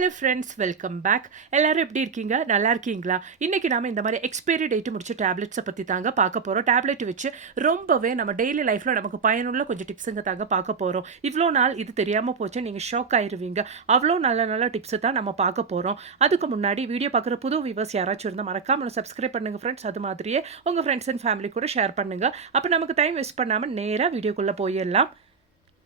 Hello friends welcome back எல்லாரும் எப்படி இருக்கீங்க? நல்லா இருக்கீங்களா? இன்றைக்கி நாம இந்த மாதிரி எக்ஸ்பைரி டேட்டு முடிச்ச டேப்லெட்ஸை பற்றி தாங்க பார்க்க போகிறோம் டேப்லெட் வச்சு ரொம்பவே நம்ம டெய்லி லைஃப்பில் நமக்கு பயனுள்ள கொஞ்சம் டிப்ஸுங்க தாங்க பார்க்க போகிறோம் இவ்வளோ நாள் இது தெரியாமல் போச்சு நீங்கள் ஷாக் ஆயிடுவீங்க அவ்வளோ நல்ல நல்ல டிப்ஸை தான் நம்ம பார்க்க போகிறோம் அதுக்கு முன்னாடி வீடியோ பார்க்குற புது வியூவர்ஸ் யாராச்சும் இருந்தால் மறக்காம சப்ஸ்கிரைப் பண்ணுங்கள் ஃப்ரெண்ட்ஸ் அது மாதிரியே உங்கள் ஃப்ரெண்ட்ஸ் அண்ட் ஃபேமிலி கூட ஷேர் பண்ணுங்கள் அப்போ நமக்கு டைம் வேஸ்ட் பண்ணாமல் நேராக வீடியோக்குள்ளே போயிடலாம்.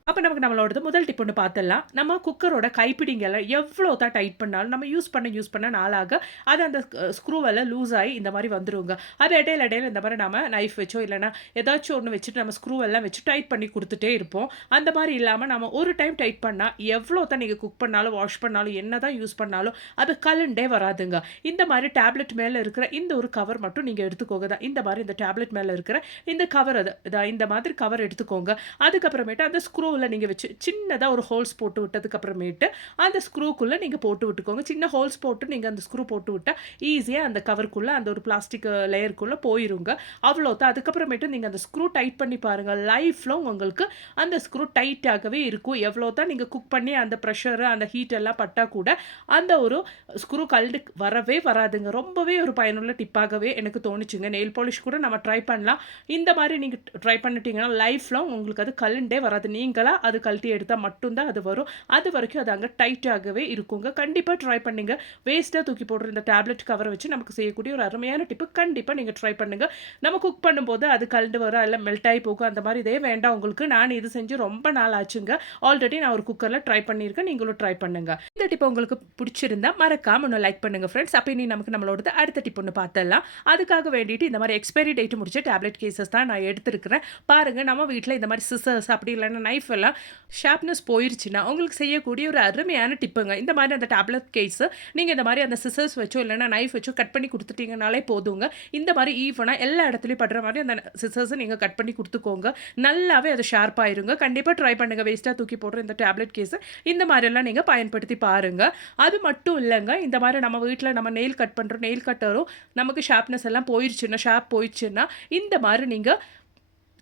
அப்போ நமக்கு நம்மளோடது முதல் டிப் ஒன்று பார்த்துடலாம் நம்ம குக்கரோட கைப்பிடிங்கெல்லாம் எவ்வளோ தான் டைட் பண்ணாலும் நம்ம யூஸ் பண்ண யூஸ் பண்ண நாளாக அது அந்த ஸ்க்ரூவெல்லாம் லூஸ் ஆகி இந்த மாதிரி வந்துருங்க. அது இடையில இடையில இந்த மாதிரி நம்ம நைஃப் வச்சோ இல்லைனா ஏதாச்சும் ஒன்று வச்சுட்டு நம்ம ஸ்க்ரூவெல்லாம் வச்சு டைட் பண்ணி கொடுத்துட்டே இருப்போம். அந்த மாதிரி இல்லாமல் நம்ம ஒரு டைம் டைட் பண்ணால் எவ்வளோ தான் நீங்கள் குக் பண்ணாலும் வாஷ் பண்ணாலும் என்ன தான் யூஸ் பண்ணாலும் அது கலண்டே வராதுங்க. இந்த மாதிரி டேப்லெட் மேலே இருக்கிற இந்த ஒரு கவர் மட்டும் நீங்கள் எடுத்துக்கோங்க. தான் இந்த மாதிரி இந்த டேப்லெட் மேலே இருக்கிற இந்த கவர் அது இந்த மாதிரி கவர் எடுத்துக்கோங்க. அதுக்கப்புறமேட்டு அந்த ஸ்க்ரூவில் நீங்கள் வச்சு சின்னதாக ஒரு ஹோல்ஸ் போட்டு விட்டதுக்கப்புறமேட்டு அந்த ஸ்க்ரூக்குள்ளே நீங்கள் போட்டு விட்டுக்கோங்க. சின்ன ஹோல்ஸ் போட்டு நீங்கள் அந்த ஸ்க்ரூ போட்டு விட்டால் ஈஸியாக அந்த கவருக்குள்ளே அந்த ஒரு பிளாஸ்டிக் லேயருக்குள்ளே போயிருங்க. அவ்வளோ தான் அதுக்கப்புறமேட்டு நீங்கள் அந்த ஸ்க்ரூ டைட் பண்ணி பாருங்கள் லைஃப்லும் உங்களுக்கு அந்த ஸ்க்ரூ டைட்டாகவே இருக்கும். எவ்வளோ தான் நீங்கள் குக் பண்ணி அந்த ப்ரெஷரு அந்த ஹீட் எல்லாம் பட்டால் கூட அந்த ஒரு ஸ்க்ரூ கல்டு வரவே வராதுங்க. ரொம்பவே ஒரு பயனுள்ள டிப்பாகவே எனக்கு தோணுச்சுங்க. நெயில் பாலிஷ் கூட நம்ம ட்ரை பண்ணலாம். இந்த மாதிரி நீங்கள் ட்ரை பண்ணிட்டீங்கன்னா லைஃப்லாம் உங்களுக்கு அது கல்லுண்டே வராது. நீங்கள் நீங்களாக அது கழட்டி எடுத்தால் மட்டும்தான் அது வரும். அது வரைக்கும் அது அங்கே டைட்டாகவே இருக்குங்க. கண்டிப்பாக ட்ரை பண்ணுங்க. வேஸ்ட்டாக தூக்கி போடுற இந்த டேப்லெட் கவரை வச்சு நமக்கு செய்யக்கூடிய ஒரு அருமையான டிப்பு கண்டிப்பாக நீங்கள் ட்ரை பண்ணுங்கள் நம்ம குக் பண்ணும்போது அது கலண்டு வரும்? இல்லை மெல்ட் ஆகி போகும்? அந்த மாதிரி இதே வேண்டாம் உங்களுக்கு. நான் இது செஞ்சு ரொம்ப நாள் ஆச்சுங்க. ஆல்ரெடி நான் ஒரு குக்கரில் ட்ரை பண்ணியிருக்கேன். நீங்களும் ட்ரை பண்ணுங்க. இந்த டிப்பை உங்களுக்கு பிடிச்சிருந்தா மறக்காம ஒன்று லைக் பண்ணுங்க ஃப்ரெண்ட்ஸ் அப்போ இனி நமக்கு நம்மளோட அடுத்த டிப் ஒன்று பார்த்தலாம் அதுக்காக வேண்டிட்டு இந்த மாதிரி எக்ஸ்பைரி டேட் முடிச்ச டேப்லெட் கேசஸ் தான் நான் எடுத்திருக்கிறேன். பாருங்க நம்ம வீட்டில் இந்த மாதிரி சிசர்ஸ் அப்படி இல்லைன்னா நைஃப் எல்லாம் ஷார்ப்னஸ் போயிருச்சுன்னா உங்களுக்கு செய்யக்கூடிய ஒரு அருமையான டிப்புங்க. இந்த மாதிரி அந்த டேப்லெட் கேஸ் நீங்கள் இந்த மாதிரி அந்த சிசர்ஸ் வச்சோ இல்லைன்னா நைஃப் வச்சோ கட் பண்ணி கொடுத்துட்டீங்கனாலே போதுங்க. இந்த மாதிரி ஈவனாக எல்லா இடத்துலையும் படுற மாதிரி அந்த சிசர்ஸை நீங்கள் கட் பண்ணி கொடுத்துக்கோங்க. நல்லாவே அது ஷார்ப்பாயிருங்க கண்டிப்பாக ட்ரை பண்ணுங்கள் வேஸ்ட்டாக தூக்கி போடுற இந்த டேப்லெட் கேஸை இந்த மாதிரிலாம் நீங்கள் பயன்படுத்தி பாருங்கள் அது மட்டும் இல்லைங்க. இந்த மாதிரி நம்ம வீட்டில் நம்ம நெயில் கட் பண்ணுறோம் நெயில் கட்டரும் நமக்கு ஷார்ப்னஸ் எல்லாம் போயிடுச்சுன்னா ஷார்ப் போயிடுச்சுன்னா இந்த மாதிரி நீங்கள்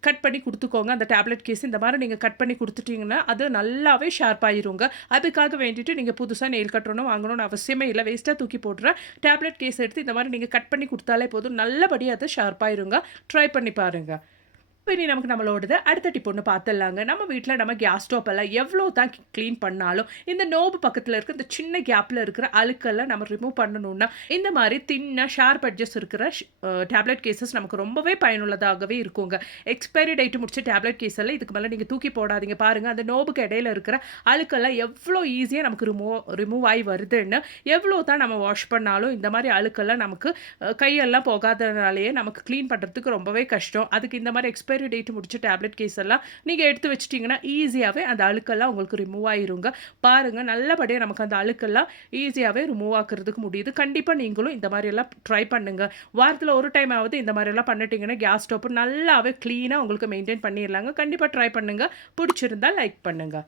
கட் பண்ணி கொடுத்துக்கோங்க. அந்த டேப்லெட் கேஸ் இந்த மாதிரி நீங்கள் கட் பண்ணி கொடுத்துட்டிங்கன்னா அது நல்லாவே ஷார்ப் ஆயிருங்க. அதுக்காக வேண்டிட்டு நீங்கள் புதுசாக நெயில் கட்டணும் வாங்கணும்னு அவசியமே இல்லை. வேஸ்ட்டாக தூக்கி போடுற டேப்லெட் கேஸ் எடுத்து இந்த மாதிரி நீங்கள் கட் பண்ணி கொடுத்தாலே போதும். நல்லபடியாக அது ஷார்ப்பாயிருங்க ட்ரை பண்ணி பாருங்கள் இனி நமக்கு நம்மளோடது அடுத்த டிப் ஒன்று பார்த்துடலாங்க. நம்ம வீட்டில் நம்ம கேஸ் ஸ்டோப் எல்லாம் எவ்வளோ தான் க்ளீன் பண்ணாலும் இந்த நோபு பக்கத்தில் இருக்க இந்த சின்ன கேப்பில் இருக்கிற அழுக்கெல்லாம் நம்ம ரிமூவ் பண்ணணும்னா இந்த மாதிரி தின்ன ஷார்ப் அட்ஜஸ்ட் இருக்கிற டேப்லெட் கேசஸ் நமக்கு ரொம்பவே பயனுள்ளதாகவே இருக்குங்க. எக்ஸ்பைரி டேட் முடிச்ச டேப்லெட் கேஸ் எல்லாம் இதுக்கு மேலே நீங்கள் தூக்கி போடாதீங்க. பாருங்கள் அந்த நோபுக்கு இடையில இருக்கிற அழுக்கெல்லாம் எவ்வளோ ஈஸியாக நமக்கு ரிமூவ் ரிமூவ் ஆகி வருதுன்னு எவ்வளோ தான் நம்ம வாஷ் பண்ணாலும் இந்த மாதிரி அழுக்கெல்லாம் நமக்கு கையெல்லாம் போகாதனாலேயே நமக்கு க்ளீன் பண்ணுறதுக்கு ரொம்பவே கஷ்டம். அதுக்கு இந்த மாதிரி எக்ஸ்பைரி டேட் முடிச்ச டேப்லெட் கேஸ் எல்லாம் நீங்கள் எடுத்து வச்சிட்டிங்கன்னா ஈஸியாகவே அந்த அழுக்கெல்லாம் உங்களுக்கு ரிமூவ் ஆயிருங்க. பாருங்கள் நல்லபடியாக நமக்கு அந்த அழுக்கெல்லாம் ஈஸியாகவே ரிமூவ் ஆக்குறதுக்கு முடியுது. கண்டிப்பாக நீங்களும் இந்த மாதிரி எல்லாம் ட்ரை பண்ணுங்க. வாரத்தில் ஒரு டைம் ஆகுது இந்த மாதிரி எல்லாம் பண்ணிட்டீங்கன்னா கேஸ் ஸ்டோப்பு நல்லாவே க்ளீனாக உங்களுக்கு மெயின்டைன் பண்ணிடலாங்க. கண்டிப்பாக ட்ரை பண்ணுங்க. பிடிச்சிருந்தா லைக் பண்ணுங்கள்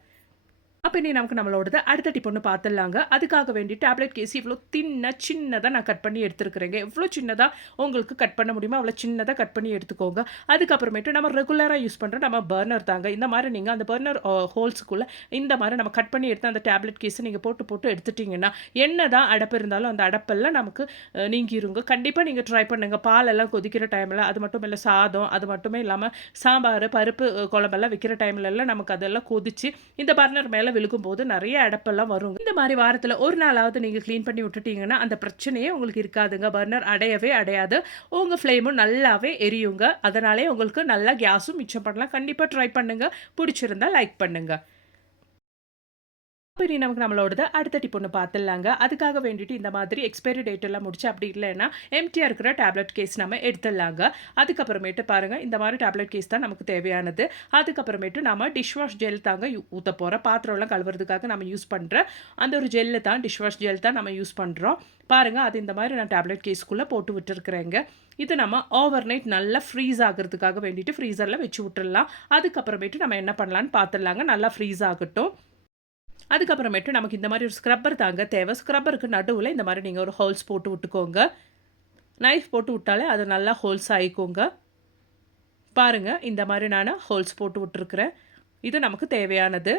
அப்போ இனி நமக்கு நம்மளோடது அடுத்த டிப் ஒன்று பார்த்துடலாங்க அதுக்காக வேண்டி டேப்லெட் கேஸ் இவ்வளோ தின்ன சின்னதாக நான் கட் பண்ணி எடுத்துருக்குறேங்க. எவ்வளோ சின்னதாக உங்களுக்கு கட் பண்ண முடியுமோ? அவ்வளோ சின்னதாக கட் பண்ணி எடுத்துக்கோங்க. அதுக்கப்புறமேட்டு நம்ம ரெகுலராக யூஸ் பண்ணுற நம்ம பர்னர் தாங்க. இந்த மாதிரி நீங்கள் அந்த பர்னர் ஹோல்ஸுக்குள்ளே இந்த மாதிரி நம்ம கட் பண்ணி எடுத்து அந்த டேப்லெட் கேஸை நீங்கள் போட்டு போட்டு எடுத்துட்டிங்கன்னா என்ன தான் அடப்பு இருந்தாலும் அந்த அடப்பெல்லாம் நமக்கு நீங்கிருங்க. கண்டிப்பாக நீங்கள் ட்ரை பண்ணுங்கள் பாலெல்லாம் கொதிக்கிற டைமில் அது மட்டும் இல்லை சாதம் அது மட்டுமே இல்லாமல் சாம்பார் பருப்பு குழம்பெல்லாம் வைக்கிற டைம்லலாம் நமக்கு அதெல்லாம் கொதிச்சு இந்த பர்னர் மேலே விழுகும் போது நிறைய அடப்பெல்லாம் வரும். இந்த மாதிரி வாரத்தில் ஒரு நாளாவது நீங்கள் க்ளீன் பண்ணி விட்டுட்டீங்கன்னா அந்த பிரச்சனையே உங்களுக்கு இருக்காதுங்க. பர்னர் அடையவே அடையாது. உங்கள் ஃப்ளேமும் நல்லாவே எரியுங்க. அதனாலே உங்களுக்கு நல்லா கேஸும் மிச்சம் பண்ணலாம். கண்டிப்பாக ட்ரை பண்ணுங்க. பிடிச்சிருந்தா லைக் பண்ணுங்க. பெரிய நமக்கு நம்மளோடது அடுத்த டிப் ஒன்று பார்த்துடலாங்க அதுக்காக வேண்டிட்டு இந்த மாதிரி எக்ஸ்பைரி டேட் எல்லாம் முடிச்சு அப்படி இல்லைன்னா எம்டியாக இருக்கிற டேப்லெட் கேஸ் நம்ம எடுத்துடலாங்க. அதுக்கப்புறமேட்டு பாருங்கள் இந்த மாதிரி டேப்லெட் கேஸ் தான் நமக்கு தேவையானது. அதுக்கப்புறமேட்டு நம்ம டிஷ் வாஷ் ஜெல் தாங்க யூ- போகிற பாத்திரம்லாம் கழுவுறதுக்காக நம்ம யூஸ் பண்ணுற அந்த ஒரு ஜெல்லு தான் டிஷ் வாஷ் ஜெல் தான் நம்ம யூஸ் பண்ணுறோம் பாருங்கள் அது இந்த மாதிரி நான் டேப்லெட் கேஸ்க்குள்ளே போட்டு விட்டுருக்குறேங்க. இது நம்ம ஓவர் நைட் நல்லா ஃப்ரீஸ் ஆகிறதுக்காக வேண்டிட்டு ஃப்ரீசரில் வச்சு விட்டுடலாம் அதுக்கப்புறமேட்டு நம்ம என்ன பண்ணலான்னு பார்த்துடலாங்க நல்லா ஃப்ரீஸ் ஆகட்டும். அதுக்கப்புறமேட்டு நமக்கு இந்த மாதிரி ஒரு ஸ்க்ரப்பர் தாங்க தேவை. ஸ்க்ரப்பருக்கு நடுவில் இந்த மாதிரி நீங்கள் ஒரு ஹோல்ஸ் போட்டு விட்டுக்கோங்க. நைஃப் போட்டு விட்டாலே அது நல்லா ஹோல்ஸ் ஆகிக்கோங்க பாருங்கள் இந்த மாதிரி நான் ஹோல்ஸ் போட்டு விட்டுருக்குறேன். இது நமக்கு தேவையானது.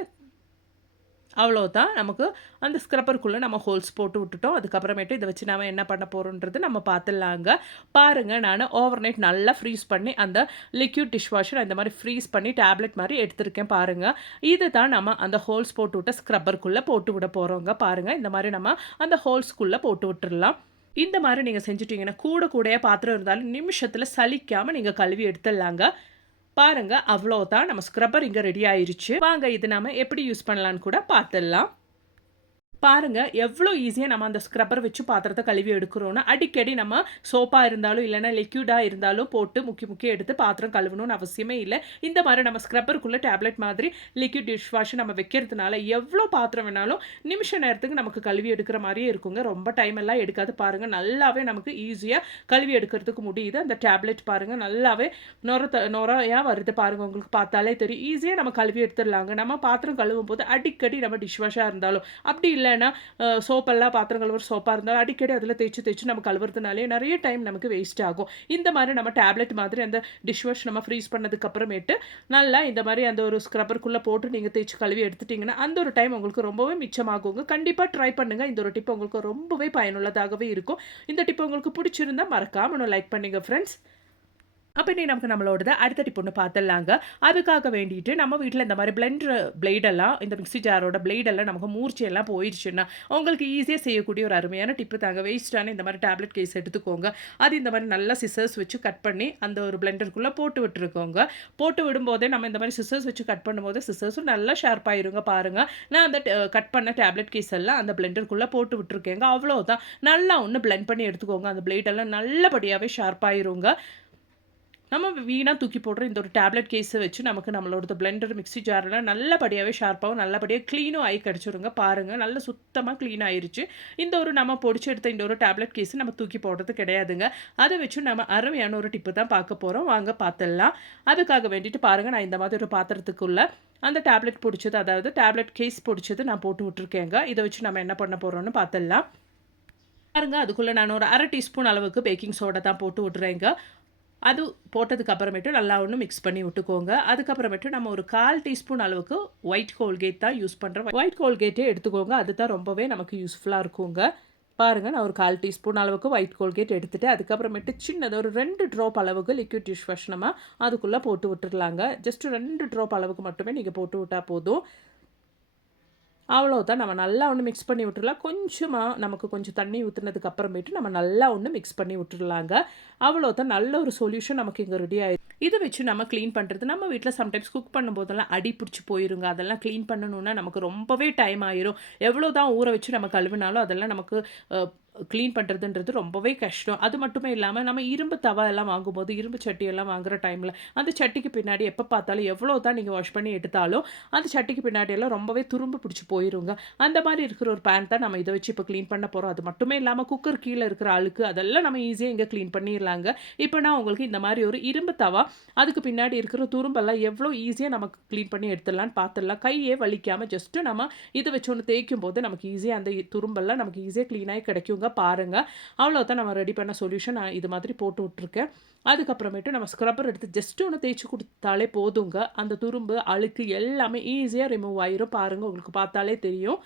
அவ்வளோதான் நமக்கு அந்த ஸ்க்ரப்பருக்குள்ளே நம்ம ஹோல்ஸ் போட்டு விட்டுட்டோம். அதுக்கப்புறமேட்டு இதை வச்சு நம்ம என்ன பண்ண போகிறோன்றது நம்ம பார்த்துடலாங்க. பாருங்கள் நான் ஓவர் நைட் நல்லா ஃப்ரீஸ் பண்ணி அந்த லிக்யூட் டிஷ் வாஷர் இந்த மாதிரி ஃப்ரீஸ் பண்ணி டேப்லெட் மாதிரி எடுத்திருக்கேன் பாருங்கள் இது தான் நம்ம அந்த ஹோல்ஸ் போட்டு விட்ட ஸ்க்ரப்பருக்குள்ளே போட்டு விட போகிறோங்க பாருங்கள் இந்த மாதிரி நம்ம அந்த ஹோல்ஸ்குள்ளே போட்டு விட்டுடலாம். இந்த மாதிரி நீங்கள் செஞ்சுட்டிங்கன்னா கூட கூடையே பாத்திரம் இருந்தாலும் நிமிஷத்தில் சலிக்காமல் நீங்கள் கழுவி எடுத்துடலாங்க. பாருங்க அவ்வளோதான் நம்ம ஸ்க்ரப்பர் இங்கே ரெடி ஆயிருச்சு. வாங்க இது நாம எப்படி யூஸ் பண்ணலான்னு கூட பார்த்துடலாம். பாருங்கள் எவ்வளோ ஈஸியாக நம்ம அந்த ஸ்க்ரப்பர் வச்சு பாத்திரத்தை கழுவி எடுக்கிறோன்னா அடிக்கடி நம்ம சோப்பாக இருந்தாலும் இல்லைன்னா லிக்யூடாக இருந்தாலும் போட்டு முக்கி முக்கிய எடுத்து பாத்திரம் கழுவணும்னு அவசியமே இல்லை. இந்த மாதிரி நம்ம ஸ்க்ரப்பருக்குள்ளே டேப்லெட் மாதிரி லிக்யூட் டிஷ் வாஷ் நம்ம வைக்கிறதுனால எவ்வளோ பாத்திரம் வேணாலும் நிமிஷ நேரத்துக்கு நமக்கு கழுவி எடுக்கிற மாதிரியே இருக்குங்க. ரொம்ப டைம் எல்லாம் எடுக்காது. பாருங்கள் நல்லாவே நமக்கு ஈஸியாக கழுவி எடுக்கிறதுக்கு முடியுது. அந்த டேப்லெட் பாருங்கள் நல்லாவே நொர நொறையாக வருது பாருங்கள் உங்களுக்கு பார்த்தாலே தெரியும். ஈஸியாக நம்ம கழுவி எடுத்துடலாங்க. நம்ம பாத்திரம் கழுவும் போது அடிக்கடி நம்ம டிஷ் வாஷாக இருந்தாலும். அப்படி இல்லை இல்லைன்னா சோப்பெல்லாம் பாத்திரம் கழுவுற சோப்பாக இருந்தாலும் அடிக்கடி அதில் தேய்ச்சி தேய்ச்சி நம்ம கழுவுறதுனாலே நிறைய டைம் நமக்கு வேஸ்ட் ஆகும். இந்த மாதிரி நம்ம டேப்லெட் மாதிரி அந்த டிஷ் வாஷ் நம்ம ஃப்ரீஸ் பண்ணதுக்கு அப்புறமேட்டு நல்லா இந்த மாதிரி அந்த ஒரு ஸ்க்ரப்பருக்குள்ளே போட்டு நீங்கள் தேய்ச்சி கழுவி எடுத்துட்டிங்கன்னா அந்த ஒரு டைம் உங்களுக்கு ரொம்பவே மிச்சமாகுங்க. கண்டிப்பாக ட்ரை பண்ணுங்கள் இந்த ஒரு டிப் உங்களுக்கு ரொம்பவே பயனுள்ளதாகவே இருக்கும். இந்த டிப் உங்களுக்கு பிடிச்சிருந்தா மறக்காமல் லைக் பண்ணுங்கள் ஃப்ரெண்ட்ஸ் அப்போ நீ நமக்கு நம்மளோடது அடுத்தடி பொண்ணு பார்த்துடலாங்க. அதுக்காக வேண்டிட்டு நம்ம வீட்டில் இந்த மாதிரி பிளெண்டர் பிளேடெல்லாம் இந்த மிக்சி ஜாரோட பிளேடெல்லாம் நமக்கு மூர்ச்சியெல்லாம் போயிடுச்சுன்னா உங்களுக்கு ஈஸியாக செய்யக்கூடிய ஒரு அருமையான டிப்பு தாங்க. வேஸ்ட்டான இந்த மாதிரி டேப்லெட் கேஸ் எடுத்துக்கோங்க. அது இந்த மாதிரி நல்லா சிசர்ஸ் வச்சு கட் பண்ணி அந்த ஒரு பிளெண்டருக்குள்ளே போட்டு விட்டுருக்கோங்க. போட்டு விடும்போதே நம்ம இந்த மாதிரி சிசர்ஸ் வச்சு கட் பண்ணும்போது சிசர்ஸும் நல்லா ஷார்ப் ஆயிருங்க பாருங்கள் நான் அந்த கட் பண்ண டேப்லெட் கேஸ் எல்லாம் அந்த பிளெண்டருக்குள்ளே போட்டு விட்டுருக்கேங்க. அவ்வளோதான் நல்லா ஒன்று பிளெண்ட் பண்ணி எடுத்துக்கோங்க. அந்த பிளேடெல்லாம் நல்லபடியாகவே ஷார்ப் ஆயிருங்க. நம்ம வீணாக தூக்கி போடுற இந்த ஒரு டேப்லெட் கேஸை வச்சு நமக்கு நம்மளோட பிளெண்டர் மிக்சி ஜாரெலாம் நல்லபடியாகவே ஷார்ப்பாகவும் நல்லபடியாக க்ளீனும் ஆகி கிடச்சிருங்க. பாருங்கள் நல்ல சுத்தமாக க்ளீன் ஆயிருச்சு. இந்த ஒரு நம்ம பொடிச்சு எடுத்த இந்த ஒரு டேப்லெட் கேஸு நம்ம தூக்கி போடுறது கிடையாதுங்க. அதை வச்சு நம்ம அருமையான ஒரு டிப்பு தான் பார்க்க போகிறோம் வாங்க பார்த்துடலாம். அதுக்காக வேண்டிட்டு பாருங்கள் நான் இந்த மாதிரி ஒரு பாத்திரத்துக்குள்ளே அந்த டேப்லெட் பிடிச்சது அதாவது டேப்லெட் கேஸ் பிடிச்சது நான் போட்டு விட்ருக்கேங்க இதை வச்சு நம்ம என்ன பண்ண போகிறோம்னு பார்த்துடலாம். பாருங்கள் அதுக்குள்ளே நான் ஒரு அரை டீஸ்பூன் அளவுக்கு பேக்கிங் சோடா தான் போட்டு விட்றேங்க அது போட்டதுக்கு அப்புறமேட்டு நல்லா ஒன்று மிக்ஸ் பண்ணி விட்டுக்கோங்க. அதுக்கப்புறமேட்டு நம்ம ஒரு கால் டீஸ்பூன் அளவுக்கு ஒயிட் கோல்கேட் தான் யூஸ் பண்ணுறோம் ஒயிட் கோல்கேட்டே எடுத்துக்கோங்க. அது தான் ரொம்பவே நமக்கு யூஸ்ஃபுல்லாக இருக்குங்க. பாருங்கள் நான் ஒரு கால் டீஸ்பூன் அளவுக்கு ஒயிட் கோல்கேட் எடுத்துகிட்டு அதுக்கப்புறமேட்டு சின்னது ஒரு ரெண்டு ட்ராப் அளவுக்கு லிக்விட் டிஷ் வாஷ் நம்ம அதுக்குள்ளே போட்டு விட்டுடலாங்க ஜஸ்ட் ரெண்டு ட்ராப் அளவுக்கு மட்டுமே நீங்கள் போட்டு விட்டால் போதும். அவ்வளோதான் நம்ம நல்லா ஒன்று மிக்ஸ் பண்ணி விட்டுடலாம் கொஞ்சமாக நமக்கு கொஞ்சம் தண்ணி ஊற்றுனதுக்கு அப்புறமேட்டு நம்ம நல்லா ஒன்று மிக்ஸ் பண்ணி விட்டுடலாங்க அவ்வளோதான் நல்ல ஒரு சொல்யூஷன் நமக்கு இங்கே ரெடி ஆயிடுச்சு இதை வச்சு நம்ம க்ளீன் பண்ணுறது நம்ம வீட்டில் சம்டைம்ஸ் குக் பண்ணும்போதெல்லாம் அடி பிடிச்சி போயிருங்க. அதெல்லாம் க்ளீன் பண்ணணுன்னா நமக்கு ரொம்பவே டைம் ஆயிரும். எவ்வளோ தான் ஊற வச்சு நம்ம கழுவினாலும் அதெல்லாம் நமக்கு க்ளீன் பண்ணுறதுன்றது ரொம்பவே கஷ்டம். அது மட்டுமே இல்லாமல் நம்ம இரும்பு தவா எல்லாம் வாங்கும்போது இரும்பு சட்டியெல்லாம் வாங்குகிற டைமில் அந்த சட்டிக்கு பின்னாடி எப்போ பார்த்தாலும் எவ்வளோ தான் நீங்கள் வாஷ் பண்ணி எடுத்தாலும் அந்த சட்டிக்கு பின்னாடி எல்லாம் ரொம்பவே துரும்பு பிடிச்சி போயிருங்க. அந்த மாதிரி இருக்கிற ஒரு பேன் தான் நம்ம இதை வச்சு இப்போ க்ளீன் பண்ண போகிறோம் அது மட்டுமே இல்லாமல் குக்கர் கீழே இருக்கிற ஆளுக்கு அதெல்லாம் நம்ம ஈஸியாக இங்கே க்ளீன் பண்ணிடலாங்க. இப்போ நான் உங்களுக்கு இந்த மாதிரி ஒரு இரும்பு தவா அதுக்கு பின்னாடி இருக்கிற துரும்பெல்லாம் எவ்வளோ ஈஸியாக நமக்கு க்ளீன் பண்ணி எடுத்துடலான்னு பார்த்துடலாம் கையே வலிக்காமல் ஜஸ்ட்டு நம்ம இதை வச்சு ஒன்று தேய்க்கும் போது நமக்கு ஈஸியாக அந்த துரும்பெல்லாம் நமக்கு ஈஸியாக க்ளீனாகி கிடைக்குங்க பாருங்கள் அவ்வளோதான் நம்ம ரெடி பண்ண சொல்யூஷன் நான் இது மாதிரி போட்டு விட்ருக்கேன் அதுக்கப்புறமேட்டு நம்ம ஸ்க்ரப்பர் எடுத்து ஜஸ்ட் ஒன்று தேய்ச்சி கொடுத்தாலே போதுங்க. அந்த துரும்பு அழுக்கு எல்லாமே ஈஸியாக ரிமூவ் ஆயிரும் பாருங்கள் உங்களுக்கு பார்த்தாலே தெரியும்.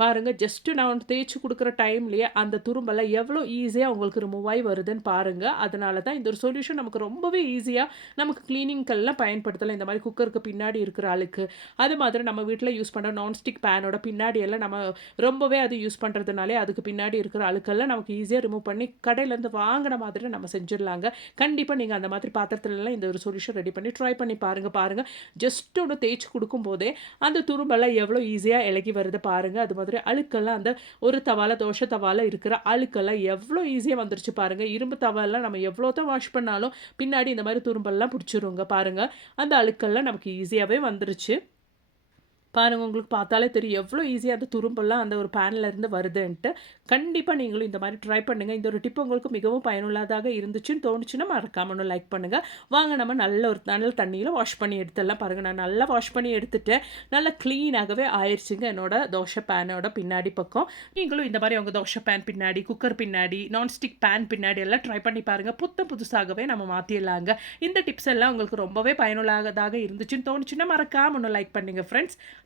பாருங்கள் ஜஸ்ட்டு நான் வந்து தேய்ச்சி கொடுக்குற டைம்லேயே அந்த துரும்பெல்லாம் எவ்வளோ ஈஸியாக உங்களுக்கு ரிமூவ் ஆகி வருதுன்னு பாருங்கள் அதனால தான் இந்த ஒரு சொல்யூஷன் நமக்கு ரொம்பவே ஈஸியாக நமக்கு க்ளீனிங்கெல்லாம் பயன்படுத்தலாம். இந்த மாதிரி குக்கருக்கு பின்னாடி இருக்கிற அழுக்கு அது மாதிரி நம்ம வீட்டில் யூஸ் பண்ணுற நான்ஸ்டிக் பேனோட பின்னாடி எல்லாம் நம்ம ரொம்பவே அது யூஸ் பண்ணுறதுனாலே அதுக்கு பின்னாடி இருக்கிற அழுக்கெல்லாம் நமக்கு ஈஸியாக ரிமூவ் பண்ணி கடையிலேருந்து வாங்கின மாதிரி நம்ம செஞ்சிடலாங்க. கண்டிப்பாக நீங்கள் அந்த மாதிரி பாத்திரத்துலலாம் இந்த ஒரு சொல்யூஷன் ரெடி பண்ணி ட்ரை பண்ணி பாருங்கள் பாருங்கள் ஜஸ்ட் ஒன்று தேய்ச்சி கொடுக்கும் போதே அந்த துரும்பெல்லாம் எவ்வளோ ஈஸியாக இலகி வருது பாருங்கள் அது மாதிரி மாதிரி அழுக்கெல்லாம் அந்த ஒரு தவால தோஷ தவால இருக்கிற அழுக்கெல்லாம் எவ்வளோ ஈஸியாக வந்துருச்சு பாருங்கள் இரும்பு தவாலாம் நம்ம எவ்வளோ தான் வாஷ் பண்ணாலும் பின்னாடி இந்த மாதிரி துரும்பெல்லாம் பிடிச்சிருங்க பாருங்கள் அந்த அழுக்கெல்லாம் நமக்கு ஈஸியாகவே வந்துருச்சு. பாருங்கள் உங்களுக்கு பார்த்தாலே தெரியும் எவ்வளோ ஈஸியாக அந்த துரும்பெல்லாம் அந்த ஒரு பேன்ல இருந்து வருதுன்ட்டு. கண்டிப்பாக நீங்களும் இந்த மாதிரி ட்ரை பண்ணுங்கள் இந்த ஒரு டிப் உங்களுக்கு மிகவும் பயனுள்ளதாக இருந்துச்சுன்னு தோணுச்சுன்னா, மறக்காம லைக் பண்ணுங்கள் வாங்க நம்ம நல்ல ஒரு நல்ல தண்ணியில் வாஷ் பண்ணி எடுத்துடலாம். பாருங்கள் நான் நல்லா வாஷ் பண்ணி எடுத்துட்டேன். நல்லா க்ளீனாகவே ஆயிடுச்சுங்க என்னோட தோசை பேனோட பின்னாடி பக்கம். நீங்களும் இந்த மாதிரி உங்கள் தோசை பேன் பின்னாடி, குக்கர் பின்னாடி, நான்ஸ்டிக் பேன் பின்னாடி எல்லாம் ட்ரை பண்ணி பாருங்கள் புத்தம் புதுசாகவே நம்ம மாற்றிடலாங்க இந்த டிப்ஸ் எல்லாம் உங்களுக்கு ரொம்பவே பயனுள்ளதாக இருந்துச்சுன்னு தோணுச்சுன்னா, மறக்காம ஒன்று லைக் பண்ணுங்க ஃப்ரெண்ட்ஸ்.